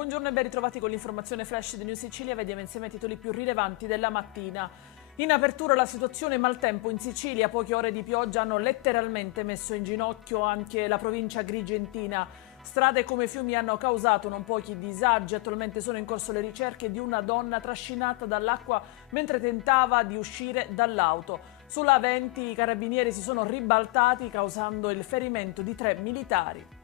Buongiorno e ben ritrovati con l'informazione flash di New Sicilia. Vediamo insieme i titoli più rilevanti della mattina. In apertura la situazione maltempo in Sicilia, poche ore di pioggia hanno letteralmente messo in ginocchio anche la provincia agrigentina. Strade come fiumi hanno causato non pochi disagi. Attualmente sono in corso le ricerche di una donna trascinata dall'acqua mentre tentava di uscire dall'auto. Sulla A20 i carabinieri si sono ribaltati causando il ferimento di 3 militari.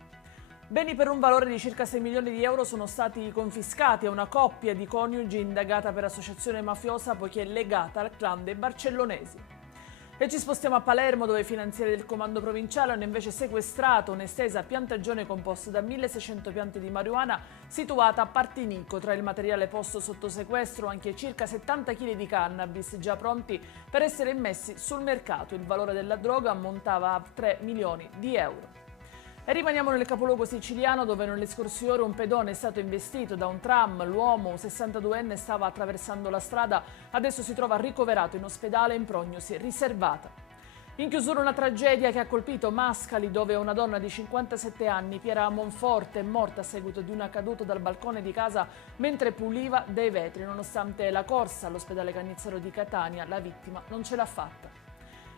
Beni per un valore di circa 6 milioni di euro sono stati confiscati a una coppia di coniugi indagata per associazione mafiosa poiché legata al clan dei Barcellonesi. E ci spostiamo a Palermo, dove i finanzieri del comando provinciale hanno invece sequestrato un'estesa piantagione composta da 1600 piante di marijuana situata a Partinico. Tra il materiale posto sotto sequestro anche circa 70 kg di cannabis già pronti per essere immessi sul mercato. Il valore della droga ammontava a 3 milioni di euro. E rimaniamo nel capoluogo siciliano, dove nelle scorse ore un pedone è stato investito da un tram. L'uomo, un 62enne, stava attraversando la strada, adesso si trova ricoverato in ospedale in prognosi riservata. In chiusura una tragedia che ha colpito Mascali, dove una donna di 57 anni, Piera Monforte, è morta a seguito di una caduta dal balcone di casa mentre puliva dei vetri. Nonostante la corsa all'ospedale Cannizzaro di Catania, la vittima non ce l'ha fatta.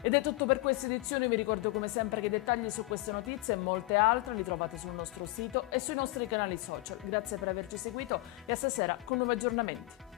Ed è tutto per questa edizione. Vi ricordo come sempre che i dettagli su queste notizie e molte altre li trovate sul nostro sito e sui nostri canali social. Grazie per averci seguito e a stasera con nuovi aggiornamenti.